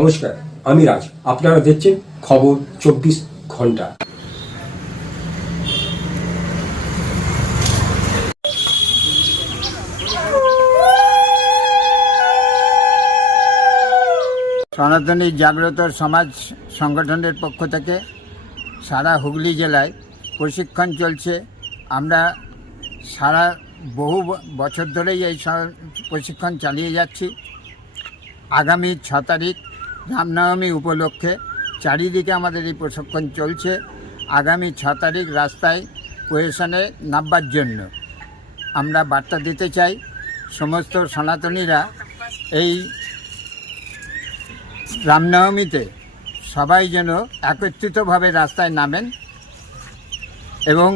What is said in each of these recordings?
নমস্কার, আমি রাজ। আপনারা দেখছেন খবর চব্বিশ ঘণ্টা। সনাতনী জাগ্রত সমাজ সংগঠনের পক্ষ থেকে সারা হুগলি জেলায় প্রশিক্ষণ চলছে। আমরা সারা বহু বছর ধরেই এই প্রশিক্ষণ চালিয়ে যাচ্ছি। আগামী ছ তারিখ রামনবমী উপলক্ষে চারিদিকে আমাদের এই প্রশিক্ষণ চলছে। আগামী ছ তারিখ রাস্তায় পজিশনে নামবার জন্য। আমরা বার্তা দিতে চাই সমস্ত সনাতনীরা এই রামনবমীতে সবাই যেন একত্রিতভাবে রাস্তায় নামেন এবং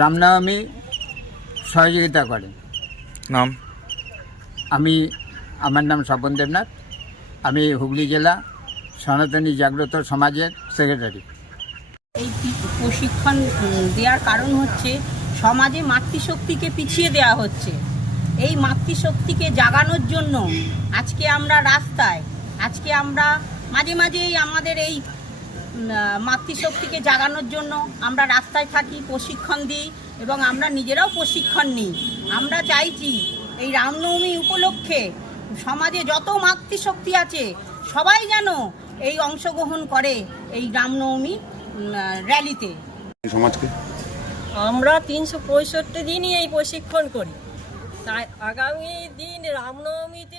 রামনবমী সহযোগিতা করেন। নাম? আমি আমার নাম স্বপন দেবনাথ। আমি হুগলি জেলা সনাতনী জাগ্রত সমাজের সেক্রেটারি এই প্রশিক্ষণ দেওয়ার কারণ হচ্ছে সমাজে মাতৃশক্তিকে পিছিয়ে দেওয়া হচ্ছে। এই মাতৃশক্তিকে জাগানোর জন্য আজকে আমরা রাস্তায়, আজকে আমরা মাঝে মাঝেই আমাদের এই মাতৃশক্তিকে জাগানোর জন্য আমরা রাস্তায় থাকি, প্রশিক্ষণ দিই এবং আমরা নিজেরাও প্রশিক্ষণ নিই। আমরা চাইছি এই রামনবমী উপলক্ষে সমাজে যত মাতৃশক্তি আছে সবাই যেন এই অংশগ্রহণ করে এই রামনবমী র্যালিতে। সমাজকে? আমরা তিনশো পঁয়ষট্টি দিনই এই প্রশিক্ষণ করি। তাই আগামী দিন রামনবমীতে